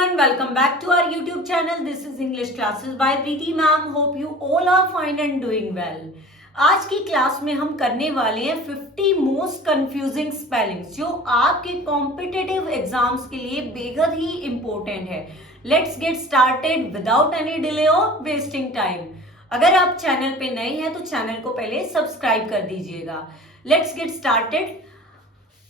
everyone, welcome back to our YouTube channel. This is English classes by Preeti ma'am. Hope you all are fine and doing well. आज की class में हम करने वाले हैं 50 most confusing spellings जो आपके कॉम्पिटिटिव एग्जाम्स के लिए बेहद ही इंपॉर्टेंट है. Let's get started without any delay और वेस्टिंग टाइम. अगर आप चैनल पे नए हैं तो चैनल को पहले सब्सक्राइब कर दीजिएगा. Let's get started.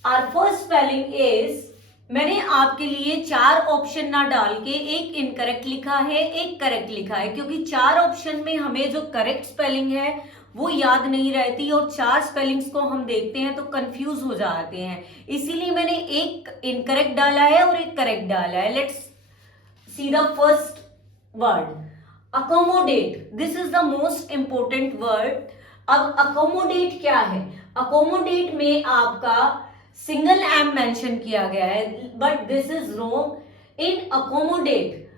Our first spelling is, मैंने आपके लिए 4 ऑप्शन ना डाल के एक इनकरेक्ट लिखा है, एक करेक्ट लिखा है, क्योंकि 4 ऑप्शन में हमें जो करेक्ट स्पेलिंग है वो याद नहीं रहती और 4 स्पेलिंग्स को हम देखते हैं तो कंफ्यूज हो जाते हैं. इसीलिए मैंने एक इनकरेक्ट डाला है और एक करेक्ट डाला है. Let's see the first word, accommodate. This is the most important word. अब अकोमोडेट क्या है? अकोमोडेट में आपका सिंगल एम मेंशन किया गया है, but this is wrong. In accommodate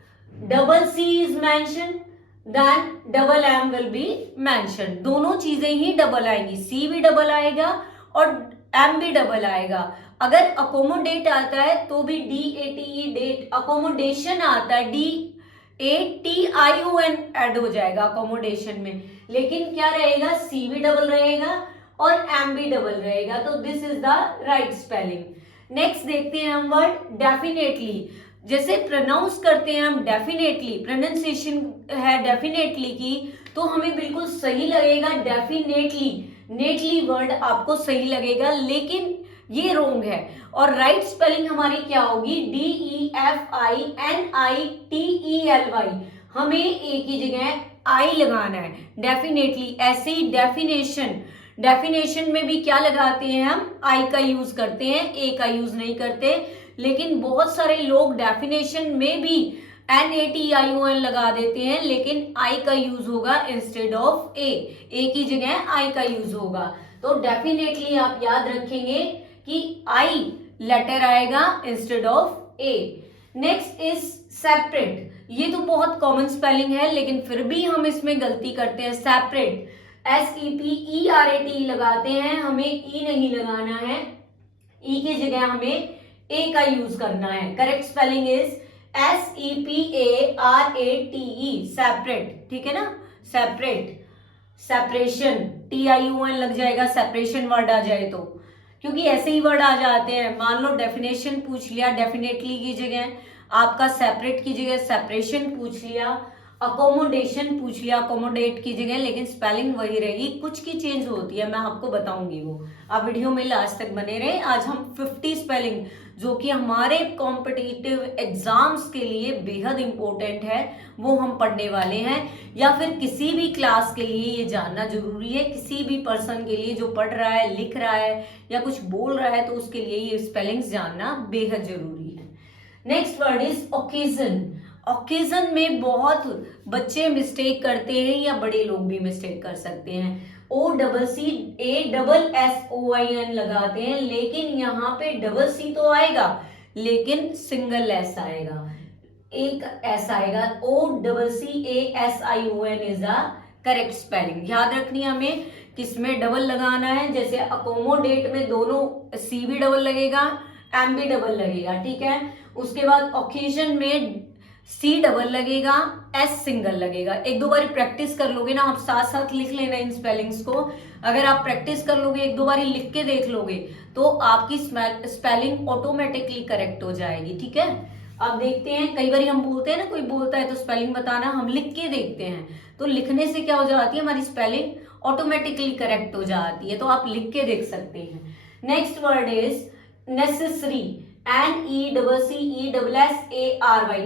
double C is mention, then double M will be mention. दोनों चीजें ही डबल आएंगी, सी भी डबल आएगा और एम भी डबल आएगा. अगर अकोमोडेट आता है तो भी DATE डेट. अकोमोडेशन आता है DATION ऐड हो जाएगा अकोमोडेशन में, लेकिन क्या रहेगा? सी भी डबल रहेगा और एम भी डबल रहेगा. तो this is the right spelling. Next देखते हैं हम वर्ड डेफिनेटली. जैसे प्रोनाउंस करते हैं हम डेफिनेटली, प्रोनाउंसिएशन है डेफिनेटली की, तो हमें बिल्कुल सही लगेगा डेफिनेटली. नेटली वर्ड आपको सही लगेगा, लेकिन ये रोंग है. और राइट स्पेलिंग हमारी क्या होगी? DEFINITELY. हमें एक ही जगह आई लगाना है. डेफिनेटली. ऐसे ही डेफिनेशन में भी क्या लगाते हैं हम? आई का यूज करते हैं, ए का यूज नहीं करते. लेकिन बहुत सारे लोग डेफिनेशन में भी NATION लगा देते हैं, लेकिन आई का यूज होगा इंस्टेड ऑफ ए. एक ही जगह आई का यूज होगा. तो डेफिनेटली आप याद रखेंगे कि आई लेटर आएगा instead of A. Next is separate. ये तो बहुत कॉमन स्पेलिंग है, लेकिन फिर भी हम इसमें गलती करते हैं. सेपरेट SEPERAT लगाते हैं, हमें ई नहीं लगाना है. ई की जगह हमें ए का यूज करना है. Correct spelling is SEPARATE. Separate. ठीक है ना? सेपरेट. सेपरेशन TION लग जाएगा सेपरेशन वर्ड आ जाए तो, क्योंकि ऐसे ही वर्ड आ जाते हैं. मान लो डेफिनेशन पूछ लिया, डेफिनेटली की जगह आपका सेपरेट की जगह सेपरेशन पूछ लिया, अकोमोडेशन पूछ लिया अकोमोडेट की जगह, लेकिन स्पेलिंग वही रहेगी. कुछ की चेंज होती है, मैं आपको बताऊंगी वो. आप वीडियो में लास्ट तक बने रहे. आज हम 50 स्पेलिंग जो कि हमारे कॉम्पिटिटिव एग्जाम्स के लिए बेहद इंपॉर्टेंट है वो हम पढ़ने वाले हैं. या फिर किसी भी क्लास के लिए ये जानना जरूरी है. किसी भी पर्सन के लिए जो पढ़ रहा है, लिख रहा है या कुछ बोल रहा है, तो उसके लिए ये स्पेलिंग्स जानना बेहद जरूरी है. Next word is occasion. Occasion में बहुत बच्चे मिस्टेक करते हैं या बड़े लोग भी मिस्टेक कर सकते हैं. OCCASSOIN लगाते हैं, लेकिन यहाँ पे डबल सी तो आएगा लेकिन सिंगल एस आएगा, एक एस आएगा. OCCASION is the correct spelling. याद रखनी है हमें किसमें डबल लगाना है. जैसे अकोमोडेट में दोनों सी भी डबल लगेगा, एम भी डबल लगेगा. ठीक है. उसके बाद ओकेजन में सी डबल लगेगा, एस सिंगल लगेगा. एक दो बार प्रैक्टिस कर लोगे ना, आप साथ साथ लिख लेना इन स्पेलिंग्स को. अगर आप प्रैक्टिस कर लोगे, एक दो बार लिख के देख लोगे, तो आपकी स्पेलिंग ऑटोमेटिकली करेक्ट हो जाएगी. ठीक है. अब देखते हैं, कई बार हम बोलते हैं ना, कोई बोलता है तो स्पेलिंग बताना, हम लिख के देखते हैं तो लिखने से क्या हो जाती है? हमारी स्पेलिंग ऑटोमेटिकली करेक्ट हो जाती है. तो आप लिख के देख सकते हैं. Next word is necessary. NECCESSARY.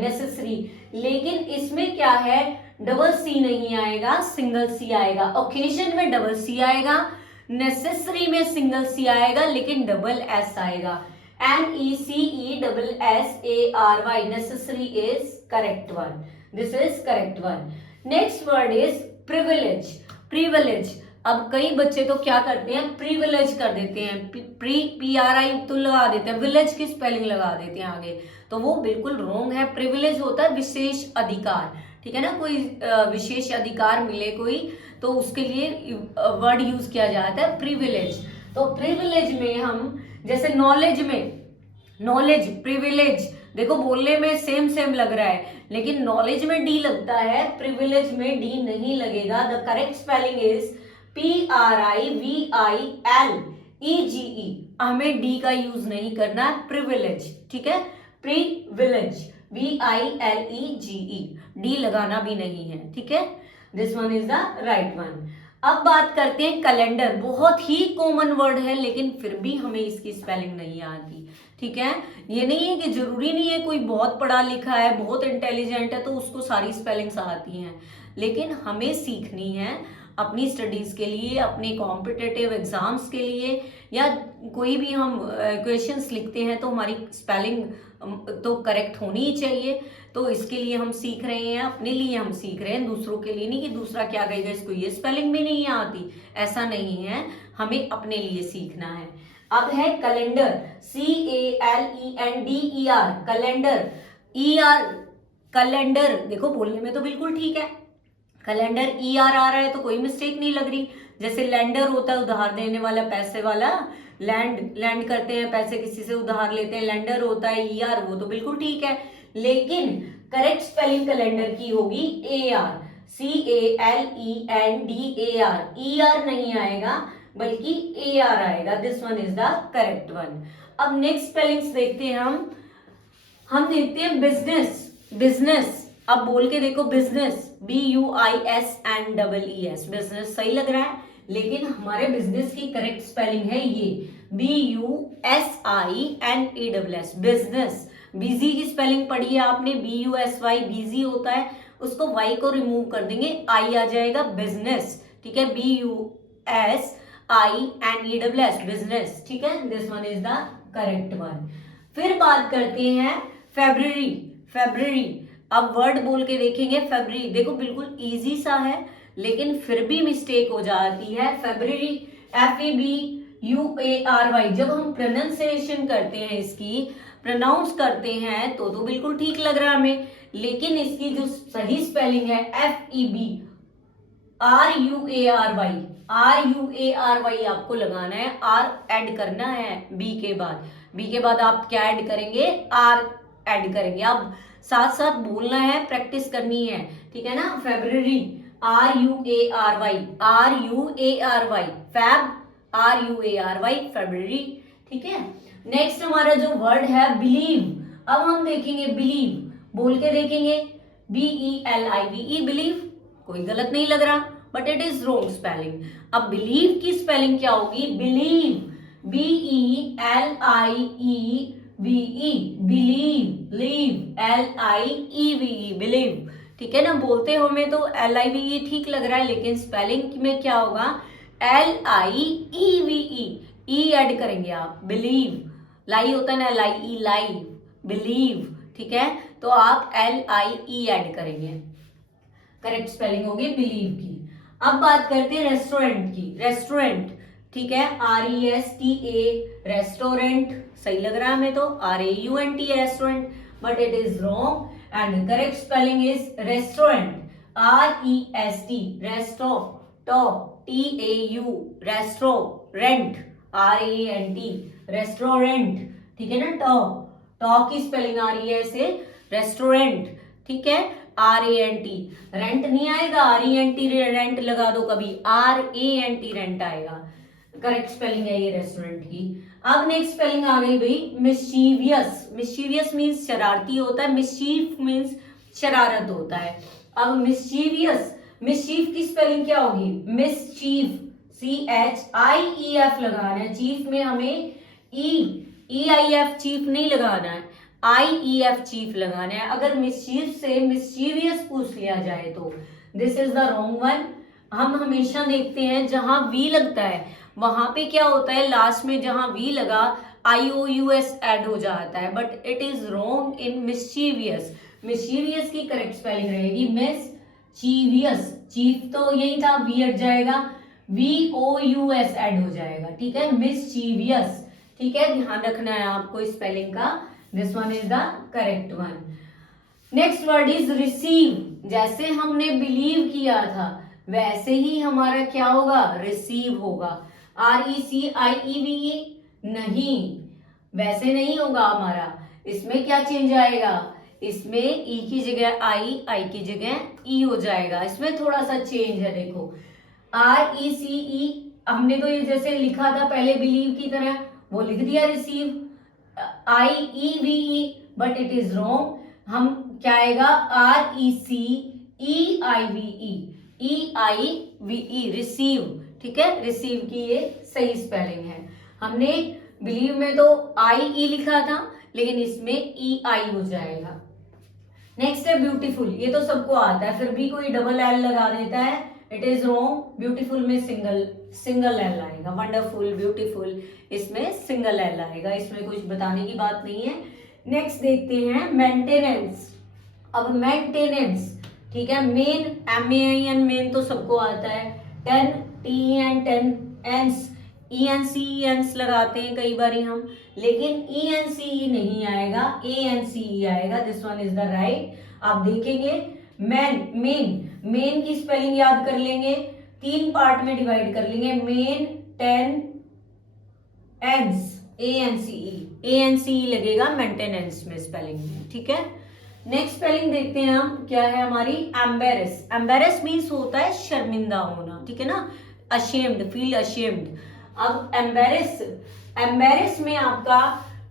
Necessary. लेकिन इसमें क्या है? डबल सी नहीं आएगा, सिंगल सी आएगा. ओकेजन में डबल सी आएगा, नेसेसरी में सिंगल सी आएगा, लेकिन डबल एस आएगा. NECESSARY. Necessary is correct one. This is correct one. Next word is privilege. Privilege. अब कई बच्चे तो क्या करते हैं? प्रिविलेज कर देते हैं, PRI तो लगा देते हैं, विलेज की स्पेलिंग लगा देते हैं आगे, तो वो बिल्कुल रॉन्ग है. प्रिविलेज होता है विशेष अधिकार. ठीक है ना? कोई विशेष अधिकार मिले कोई, तो उसके लिए वर्ड यूज किया जाता है प्रिविलेज. तो प्रिविलेज में हम, जैसे नॉलेज में, नॉलेज, प्रिविलेज देखो बोलने में सेम सेम लग रहा है, लेकिन नॉलेज में डी लगता है, प्रिविलेज में डी नहीं लगेगा। The correct spelling is PRIVILEGE। हमें डी का यूज नहीं करना है, प्रिविलेज, ठीक है, प्रिविलेज, VILEGE, डी लगाना भी नहीं है, ठीक है। This one is the right one. अब बात करते हैं कैलेंडर। बहुत ही कॉमन वर्ड है, लेकिन फिर भी हमें इसकी स्पेलिंग नहीं आती, ठीक है। ये नहीं है कि जरूरी नहीं है कोई बहुत पढ़ा लिखा है, बहुत इंटेलिजेंट है तो उसको सारी स्पेलिंग्स आती हैं, लेकिन हमें सीखनी है अपनी स्टडीज के लिए, अपने कॉम्पिटिटिव एग्जाम्स के लिए, या कोई भी हम क्वेश्चंस लिखते हैं तो हमारी स्पेलिंग तो करेक्ट होनी ही चाहिए। तो इसके लिए हम सीख रहे हैं, अपने लिए हम सीख रहे हैं, दूसरों के लिए नहीं कि दूसरा क्या कहेगा इसको ये स्पेलिंग भी नहीं आती, ऐसा नहीं है, हमें अपने लिए सीखना है। अब है calendar, CALENDER, calendar, ER, calendar, देखो बोलने में तो बिल्कुल ठीक है, कैलेंडर ER आ रहा है तो कोई मिस्टेक नहीं लग रही। जैसे लैंडर होता है उधार देने वाला, पैसे वाला, लैंड करते हैं पैसे किसी से उधार लेते हैं, लैंडर होता है ER, वो तो बिल्कुल ठीक है। लेकिन करेक्ट स्पेलिंग कैलेंडर की होगी AR, CALENDAR, ER नहीं आएगा बल्कि AR आएगा। This one is the correct one. अब नेक्स्ट स्पेलिंग्स देखते हैं हम देखते हैं बिजनेस, बिजनेस। अब बोल के देखो बिजनेस, BUISNEES, बिजनेस सही लग रहा है, लेकिन हमारे बिजनेस की करेक्ट स्पेलिंग है ये BUSINESS, बिजनेस। बिजी की स्पेलिंग पढ़ी है आपने, BUSY, बिजी होता है, उसको वाई को रिमूव कर देंगे, आई आ जाएगा, बिजनेस, ठीक है, BUSINESS, बिजनेस, ठीक है। This one is the correct one. फिर बात करते हैं फेब्रुअरी, फेब्रुअरी। अब वर्ड बोल के देखेंगे फेब्रुअरी, देखो बिल्कुल इजी सा है, लेकिन फिर भी मिस्टेक हो जाती है। फेब्रुअरी, FEBUARY, जब हम प्रोनाउंसिएशन करते हैं, इसकी प्रोनाउंस करते हैं तो बिल्कुल ठीक लग रहा है हमें, लेकिन इसकी जो सही स्पेलिंग है FEBRUARY आपको लगाना है, आर ऐड करना है बी के बाद आप क्या ऐड करेंगे, आर ऐड करेंगे। अब साथ साथ बोलना है, प्रैक्टिस करनी है, ठीक है ना। February, RUARY, feb, RUARY, February, ठीक है। नेक्स्ट हमारा जो वर्ड है बिलीव। अब हम देखेंगे बिलीव, बोल के देखेंगे BELIVE, बिलीव, कोई गलत नहीं लग रहा, but it is wrong spelling. अब बिलीव की स्पेलिंग क्या होगी, believe, BELIEVE, believe, leave, LIEVE, believe, ठीक है ना। बोलते हो में तो LIVE ठीक लग रहा है, लेकिन स्पेलिंग में क्या होगा, LIEVE, ई ऐड करेंगे आप, बिलीव, लाई होता है ना, LIE, लाई, बिलीव, ठीक है, तो आप LIE ऐड करेंगे, करेक्ट स्पेलिंग होगी बिलीव की। अब बात करते हैं रेस्टोरेंट की, रेस्टोरेंट, ठीक है, RESTA, रेस्टोरेंट, सही लग रहा है हमें तो, RAUNT है restaurant, but it is wrong and correct spelling is restaurant, REST, resto, TAU, restaurant, RANT, restaurant, ठीक है ना। टॉ की स्पेलिंग आ रही है इसे, रेस्टोरेंट, ठीक है, RANT, रेंट नहीं आएगा, RENT, रेंट लगा दो कभी, RANT, रेंट आएगा, करेक्ट स्पेलिंग है ये रेस्टोरेंट की। अब नेक्स्ट स्पेलिंग आ गई भाई मिस्चीवियस, मिस्चीवियस मीन्स शरारती होता है, मिस्चीफ मीन्स शरारत होता है। अब मिस्चीवियस, मिस्चीफ की स्पेलिंग क्या होगी, मिसचीफ, CHIEF लगाना है, चीफ में हमें EIF चीफ नहीं लगाना है, IEF चीफ लगाना है। अगर मिस्चीफ से मिस्चीवियस पूछ लिया जाए तो this is the wrong one. हम हमेशा देखते हैं जहां वी लगता है वहां पे क्या होता है, लास्ट में जहां वी लगा IOUS ऐड हो जाता है, but it is wrong in mischievous. Mischievous की करेक्ट स्पेलिंग रहेगी मिसचीवियस, चीफ तो यही था, वी हट जाएगा, VOUS ऐड हो जाएगा, ठीक है, मिसचीवियस, ठीक है, ध्यान रखना है आपको स्पेलिंग का। This one is the correct one. Next word is receive. जैसे हमने बिलीव किया था वैसे ही हमारा क्या होगा, रिसीव होगा, RECIEVE नहीं, वैसे नहीं होगा हमारा, इसमें क्या चेंज आएगा, इसमें ई की जगह आई की जगह ई हो जाएगा। इसमें थोड़ा सा चेंज है, देखो RECE हमने तो ये जैसे लिखा था पहले बिलीव की तरह वो लिख दिया receive, IEVE but it is wrong. हम क्या आएगा RECEIVE रिसीव, ठीक है, रिसीव की ये सही स्पेलिंग है। हमने बिलीव में तो IE लिखा था लेकिन इसमें EI हो जाएगा। नेक्स्ट है ब्यूटीफुल, ये तो सबको आता है, फिर भी कोई डबल एल लगा देता है, इट इज रॉन्ग। ब्यूटीफुल में सिंगल एल आएगा। वंडरफुल, ब्यूटीफुल, इसमें सिंगल एल आएगा, इसमें कुछ बताने की बात नहीं है। नेक्स्ट देखते हैं मेंटेनेंस। अब मेंटेनेंस, ठीक है, मेन MEIN मेन तो सबको आता है। 10 TEN 10 एंस ENCENS लगाते हैं कई बार हम, लेकिन ENCE नहीं आएगा, ANCE आएगा। This one is the right. आप देखेंगे मेन की स्पेलिंग याद कर लेंगे, 3 पार्ट में डिवाइड कर लेंगे। मेन 10 एंस ANCE लगेगा मेंटेनेंस में स्पेलिंग में, ठीक है। नेक्स्ट स्पेलिंग देखते हैं हम, क्या है हमारी एम्बेरस मीन्स होता है शर्मिंदा होना, ठीक है ना, अशेम्ड, फील अशेम्ड। अब एम्बेरस में आपका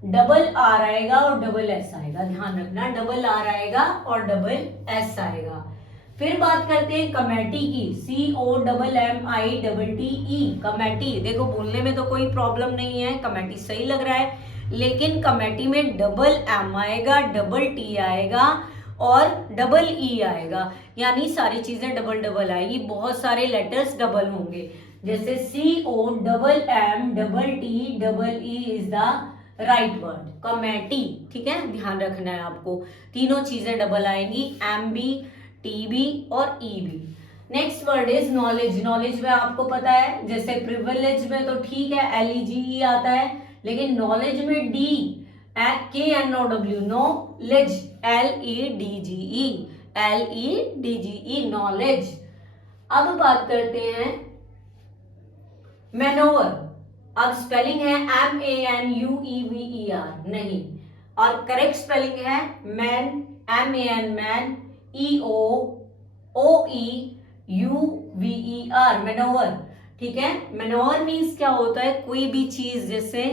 डबल आर आएगा और डबल एस आएगा, ध्यान रखना, डबल आर आएगा और डबल एस आएगा। फिर बात करते हैं कमेटी की, COMMITTE कमेटी। देखो बोलने में तो कोई प्रॉब्लम नहीं है, कमेटी सही लग रहा है, लेकिन कमेटी में डबल M आएगा, डबल T आएगा और डबल E आएगा, यानी सारी चीजें डबल आएगी, बहुत सारे लेटर्स डबल होंगे। जैसे COMMTEE is the right word, committee, ठीक है, ध्यान रखना है आपको, तीनों चीजें डबल आएंगी, MB TB और EB। Next word is knowledge. Knowledge में आपको पता है, जैसे प्रिविलेज में तो ठीक है LEGE आता है, लेकिन नॉलेज में KNOW नॉलेज, LEDGE नॉलेज। अब बात करते हैं मैनोवर। अब स्पेलिंग है MANUEVER नहीं, और करेक्ट स्पेलिंग है मैन, MAN मैन, EOOEUVER मैनोवर, ठीक है। मैनोवर मीन्स क्या होता है, कोई भी चीज, जैसे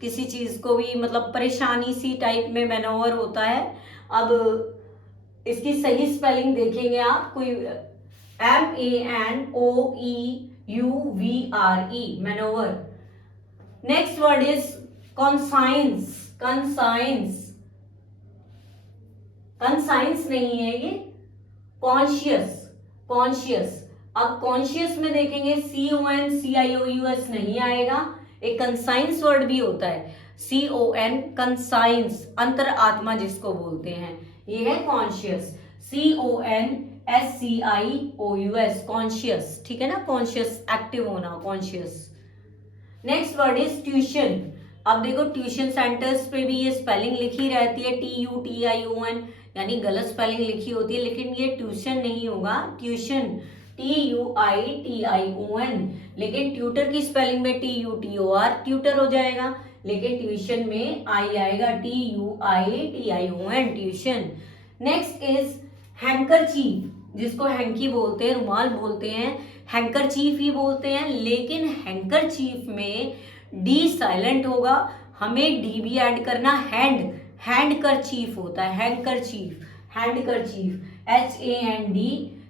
किसी चीज को भी मतलब परेशानी सी टाइप में मैनोवर होता है। अब इसकी सही स्पेलिंग देखेंगे आप, कोई MANOEUVERE मैनोवर। Next word is conscience नहीं है ये, कॉन्शियस। अब कॉन्शियस में देखेंगे CONCIOUS नहीं आएगा, एक कंसाइंस वर्ड भी होता है, CON कंसाइंस, अंतर आत्मा जिसको बोलते हैं, ये है कॉन्शियस, CONSCIOUS कॉन्शियस, ठीक है ना, कॉन्शियस, एक्टिव होना, conscious. Next word is tuition. अब देखो ट्यूशन सेंटर्स पे भी ये स्पेलिंग लिखी रहती है TUTION, यानी गलत स्पेलिंग लिखी होती है, लेकिन ये ट्यूशन नहीं होगा, ट्यूशन TUITION, लेकिन ट्यूटर की स्पेलिंग में TUTOR ट्यूटर हो जाएगा, लेकिन ट्यूशन में आई आएगा, TUITION tuition. Next is handkerchief, जिसको हैंकी बोलते हैं, रुमाल बोलते हैं, हैंकरचीफ ही बोलते हैं, लेकिन हैंकरचीफ में डी साइलेंट होगा, हमें डी भी ऐड करना, हैंडकरचीफ होता है, हैंडकरचीफ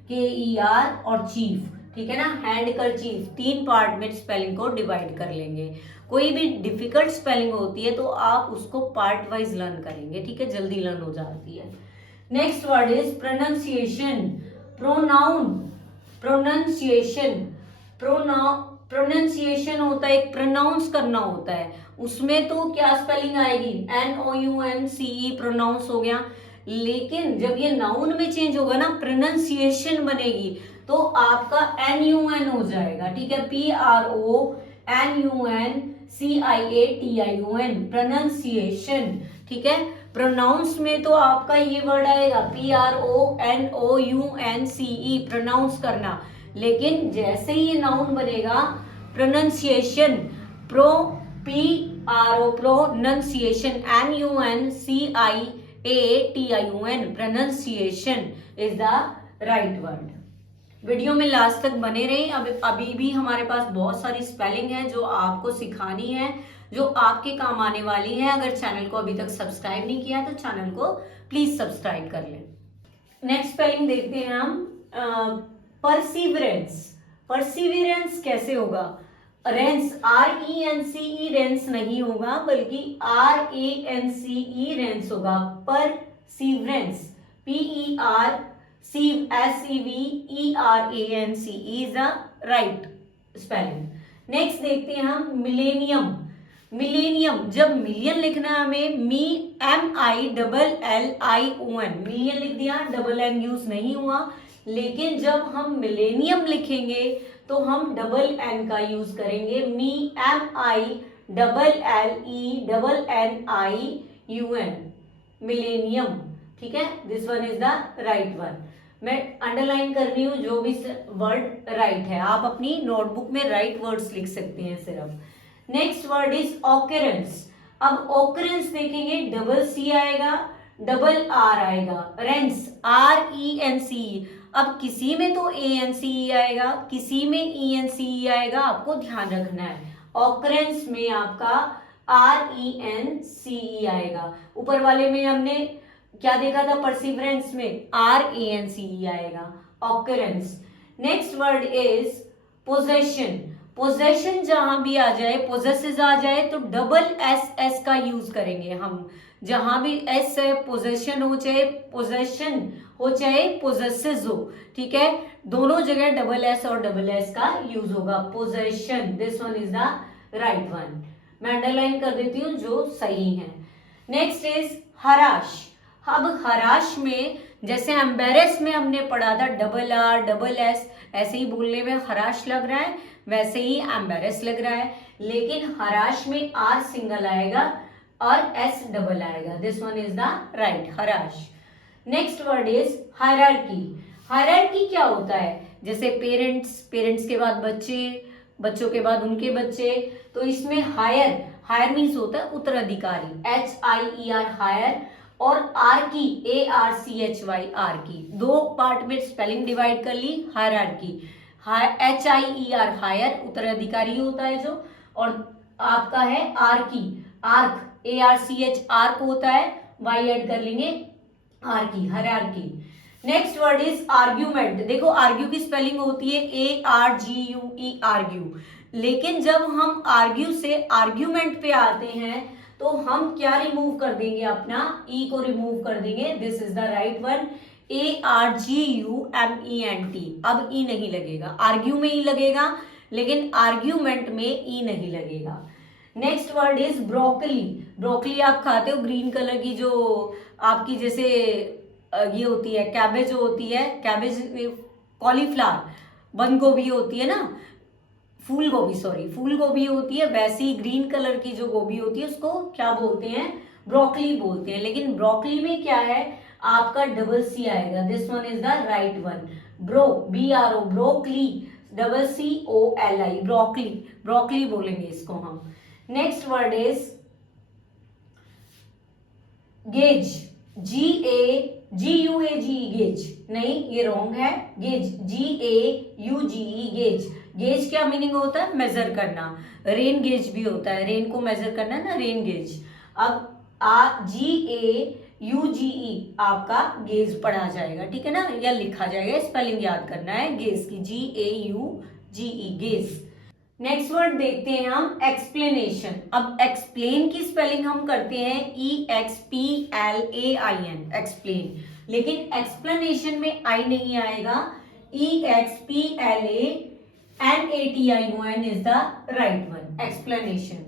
HANDKER और चीफ, ठीक है ना, हैंडकरचीफ। 3 पार्ट में स्पेलिंग को डिवाइड कर लेंगे। कोई भी डिफिकल्ट स्पेलिंग होती है तो आप उसको पार्ट वाइज लर्न करेंगे, ठीक है, जल्दी लर्न हो जाती है। Next word is pronunciation. Pronunciation होता है, एक प्रोनाउंस करना होता है, उसमें तो क्या स्पेलिंग आएगी, NOUNCE प्रोनाउंस हो गया, लेकिन जब ये नाउन में चेंज होगा ना, प्रोनाउंसिएशन बनेगी, तो आपका NUN हो जाएगा, ठीक है, PRONUNCIATION प्रोनाउंसिएशन, ठीक है। प्रोनाउंस में तो आपका ये वर्ड आएगा PRONOUNCE प्रोनाउंस करना, लेकिन जैसे ही ये नाउन बनेगा, pronunciation, RO pronunciation, NUNCIATION, pronunciation is the right word. Video में लास्ट तक बने रहें। अभी भी हमारे पास बहुत सारी स्पेलिंग है जो आपको सिखानी है, जो आपके काम आने वाली है। अगर चैनल को अभी तक सब्सक्राइब नहीं किया तो चैनल को प्लीज सब्सक्राइब कर लें। नेक्स्ट स्पेलिंग देखते हैं हम, परसिवरेंस। परसिवरेंस कैसे होगा? रेंस, RENCE रेंस नहीं होगा, बल्कि RANCE रेंस होगा। Perseverance, PERSEVERANCE is the right spelling. Next देखते हैं हम मिलेनियम। मिलेनियम, जब मिलियन लिखना है हमें, MILLION, मिलियन लिख दिया, डबल एन यूज नहीं हुआ। लेकिन जब हम मिलेनियम लिखेंगे तो हम डबल एन का यूज करेंगे, MILLENNIUN, मिलेनियम। ठीक है, this one is the right one. मैं अंडरलाइन कर रही हूँ जो भी वर्ड राइट है, आप अपनी नोटबुक में राइट वर्ड्स लिख सकते हैं सिर्फ। Next word is occurrence. अब ऑकरेंस देखेंगे, डबल सी आएगा, डबल आर आएगा, रेंस, RENCE। अब किसी में तो ANCE आएगा, किसी में ENCE आएगा, आपको ध्यान रखना है। ऑकरेंस में आपका RENCE आएगा। ऊपर वाले में हमने क्या देखा था? परसिवरेंस में RANCE आएगा। Occurrence. Next word is possession. Possession जहां भी आ जाए, पोजेसेस आ जाए, तो डबल एस का यूज करेंगे हम। जहां भी एस है, पोजेशन हो चाहे पोजेशन हो चाहे पोजेसेस हो, ठीक है, दोनों जगह डबल एस और डबल एस का यूज होगा। Possession, this one is the right one. मैं अंडरलाइन कर देती हूँ जो सही है। Next is harass. अब हराश में जैसे एम्बेरस में हमने पढ़ा था डबल आर डबल एस, ऐसे ही बोलने में हराश लग रहा है, वैसे ही एम्बेरस लग रहा है। लेकिन हराश में आर सिंगल आएगा और एस डबल आएगा। This one is the right, harass. Next word is hierarchy. Hierarchy क्या होता है? जैसे पेरेंट्स, पेरेंट्स के बाद बच्चे, बच्चों के बाद उनके बच्चे, तो इसमें हायर, हायर मीन्स होता है उत्तराधिकारी, HIER हायर, और आर की ARCHY आर की। दो पार्ट में स्पेलिंग डिवाइड कर ली। हायरार्की, HIER हायर उत्तराधिकारी होता है जो, और आपका है आर की, आर्क, ARCH आर्क होता है, वाई ऐड कर लेंगे, आर की, hierarchy. Next word is argument. देखो आर्ग्यू की स्पेलिंग होती है ARGUE, आर्ग्यू। लेकिन जब हम आर्ग्यू से आर्ग्यूमेंट पे आते हैं तो हम क्या रिमूव कर देंगे? अपना ई को रिमूव कर देंगे। This is the right one, ARGUMENT। अब ई नहीं लगेगा, आर्ग्यू में ई लगेगा, लेकिन आर्ग्यूमेंट में ई नहीं लगेगा। Next word is broccoli. Broccoli आप खाते हो, ग्रीन कलर की जो आपकी जैसे ये होती है, कैबेज होती है, कैबेज, कॉलीफ्लावर, बंद गोभी होती है ना, फूल गोभी, सॉरी, फूल गोभी होती है, वैसी ग्रीन कलर की जो गोभी होती है उसको क्या बोलते हैं? ब्रोकली बोलते हैं। लेकिन ब्रोकली में क्या है? आपका डबल सी आएगा। This one is the right one, bro, BRO, broccoli, double COLI, broccoli, broccoli बोलेंगे इसको हम। Next word is gauge, GAGUAGE, gauge नहीं, ये रॉन्ग है, गेज, GAUGE, गेज। गेज क्या मीनिंग होता है? मेजर करना। रेन गेज भी होता है, रेन को मेजर करना ना, रेन गेज। अब GAUGE आपका गेज पढ़ा जाएगा, ठीक है ना, या लिखा जाएगा, स्पेलिंग याद करना है गेज की, GAUGE, गेज। नेक्स्ट वर्ड देखते हैं हम, एक्सप्लेनेशन। अब एक्सप्लेन की स्पेलिंग हम करते हैं EXPLAIN, एक्सप्लेन। लेकिन एक्सप्लेनेशन में आई नहीं आएगा, EXPLANATION is the right one, explanation.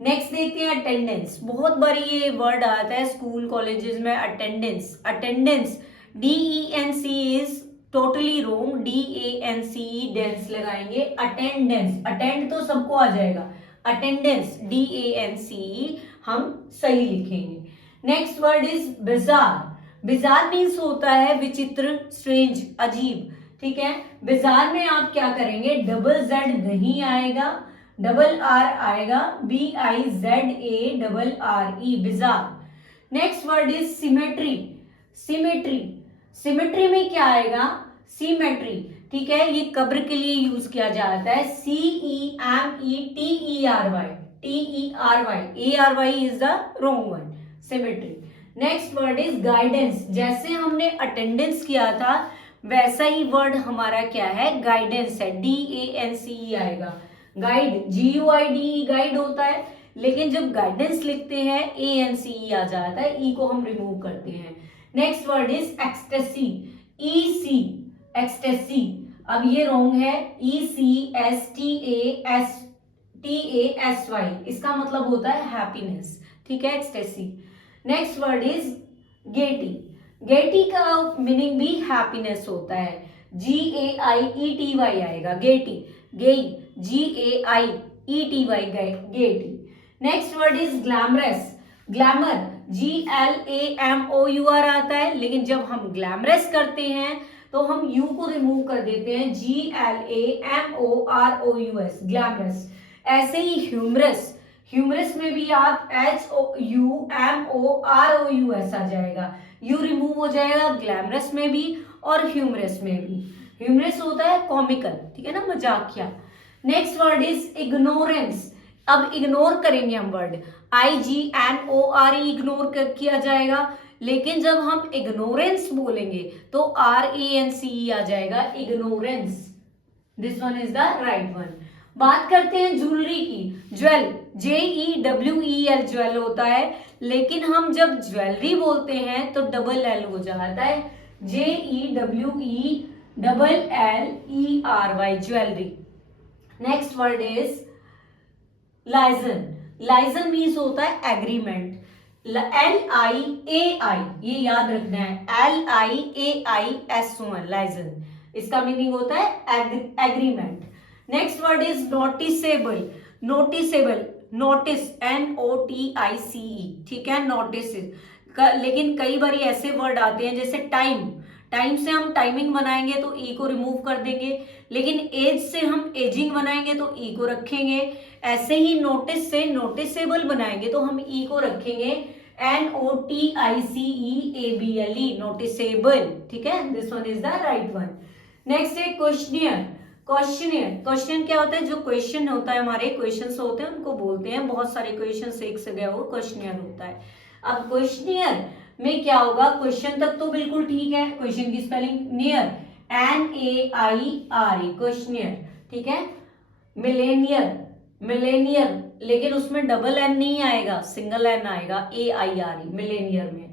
Next देखते हैं अटेंडेंस। बहुत बार ये वर्ड आता है स्कूल कॉलेजेस में, attendance. Attendance, DENC is totally wrong, DANCE, dense लगाएंगे। अटेंडेंस, अटेंड तो सबको आ जाएगा, अटेंडेंस, DANCE हम सही लिखेंगे। Next word is bizarre. Bizarre means होता है विचित्र, स्ट्रेंज, अजीब, ठीक है। बिजार में आप क्या करेंगे? डबल Z नहीं आएगा, डबल आर आएगा, BIZARRE, bizarre. Next word is symmetry. Symmetry, symmetry में क्या आएगा? सिमेट्री, ठीक है, ये कब्र के लिए यूज किया जाता है, CEMETRY, ARY is the wrong one, symmetry. Next word is guidance. जैसे हमने अटेंडेंस किया था वैसा ही वर्ड हमारा क्या है? गाइडेंस है, DANCE आएगा। गाइड, GUIDE गाइड होता है, लेकिन जब गाइडेंस लिखते हैं ANCE आ जाता है, ई को हम रिमूव करते हैं। Next word is ecstasy, EC, ecstasy, अब ये रॉन्ग है, ECSTASY, इसका मतलब होता है हैप्पीनेस, ठीक है, ecstasy. Next word is Getty. Getty का मीनिंग भी हैप्पीनेस होता है, GAIETY आएगा, गेटी, गेई, GAIETY, Getty. Next word is glamorous. Glamour, GLAMOUR आता है, लेकिन जब हम ग्लैमरस करते हैं तो हम यू को रिमूव कर देते हैं, GLAMOROUS, ग्लैमरस। ऐसे ही ह्यूमरस, ह्यूमरस में भी आप HUMOROUS आ जाएगा, यू रिमूव हो जाएगा ग्लैमरस में भी और ह्यूमरस में भी। ह्यूमरस होता है कॉमिकल, ठीक है ना, मजाकिया। Next word is ignorance. अब इग्नोर करेंगे हम वर्ड, IGNORE इग्नोर किया जाएगा, लेकिन जब हम इग्नोरेंस बोलेंगे तो RANCE आ जाएगा, ignorance. This one is the right one. बात करते हैं ज्वेलरी की। ज्वेल, JEWEL ज्वेल होता है, लेकिन हम जब ज्वेलरी बोलते हैं तो डबल एल हो जाता है, JEWELLERY, jewellery. Next word is liaison. Liaison means होता है एग्रीमेंट, LIAI, ये याद रखना है, LIAIS1, लाइजन, इसका मीनिंग होता है agreement. Next word is noticeable. Noticeable, notice, NOTICE, ठीक है, नोटिस। लेकिन कई बार ऐसे वर्ड आते हैं जैसे टाइम, टाइम से हम टाइमिंग बनाएंगे तो ई को रिमूव कर देंगे, लेकिन एज से हम एजिंग बनाएंगे तो ई को रखेंगे। ऐसे ही नोटिस से नोटिसेबल बनाएंगे तो हम ई को रखेंगे, NOTICEABLE, नोटिसेबल, ठीक है, this one is the right one. Next है क्वेश्चनियर। क्वेश्चनियर, क्वेश्चन क्या होता है? जो क्वेश्चन होता है, हमारे क्वेश्चंस होते हैं उनको बोलते हैं, बहुत सारे क्वेश्चंस एक से गया वो क्वेश्चनियर होता है। अब क्वेश्चनियर में क्या होगा? क्वेश्चन तक तो बिल्कुल ठीक है, क्वेश्चन की स्पेलिंग नियर, NAIRE, क्वेश्चनियर, ठीक है। मिलेनियर, मिलेनियर, लेकिन उसमें डबल एन नहीं आएगा, सिंगल एन आएगा, AIRE, मिलेनियर में।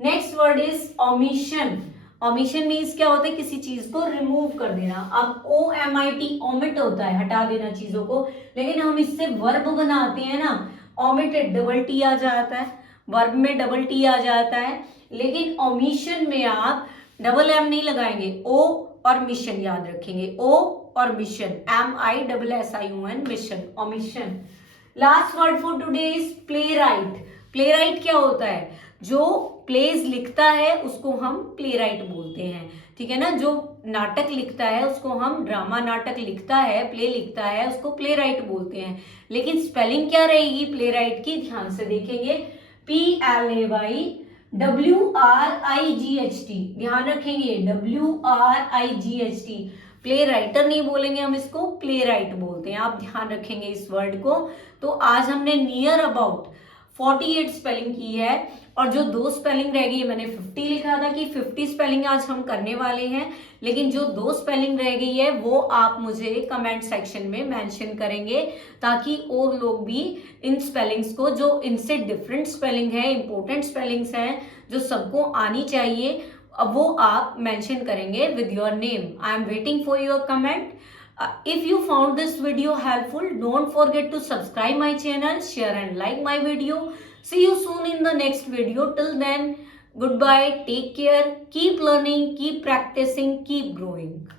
Next word is omission. Omission means क्या होता है? किसी चीज को रिमूव कर देना। अब OMIT, ओमिट होता है, हटा देना चीजों को, लेकिन हम इससे वर्ब बनाते हैं ना, ओमिटेड, डबल टी आ जाता है, वर्ब में डबल टी आ जाता है, लेकिन ओमिशन में आप डबल एम नहीं लगाएंगे, ओ और मिशन याद रखेंगे, ओ और mission, MISSION, mission, omission. Last word for today is play right. Play right क्या होता है? जो प्लेज लिखता है उसको हम प्ले राइट बोलते हैं, ठीक है ना। जो नाटक लिखता है उसको हम, ड्रामा नाटक लिखता है, प्ले लिखता है, उसको प्ले राइट बोलते हैं। लेकिन स्पेलिंग क्या रहेगी प्ले राइट की? ध्यान से देखेंगे, PLAYWRIGHT, ध्यान रखेंगे, WRIGHT। प्ले राइटर नहीं बोलेंगे हम, इसको प्ले राइट बोलते हैं, आप ध्यान रखेंगे इस वर्ड को। तो आज हमने नियर अबाउट 48 स्पेलिंग की है, और जो 2 स्पेलिंग रह गई, मैंने 50 लिखा था कि 50 स्पेलिंग आज हम करने वाले हैं, लेकिन जो 2 स्पेलिंग रह गई है वो आप मुझे कमेंट सेक्शन में मेंशन करेंगे, ताकि और लोग भी इन स्पेलिंग्स को, जो इनसे डिफरेंट स्पेलिंग है, इंपॉर्टेंट स्पेलिंग्स हैं, जो सबको आनी चाहिए, अब वो आप मेंशन करेंगे with your name. I am waiting for your comment. If you found this video helpful, don't forget to subscribe my channel, share and like my video. See you soon in the next video. Till then, goodbye, take care, keep learning, keep practicing, keep growing.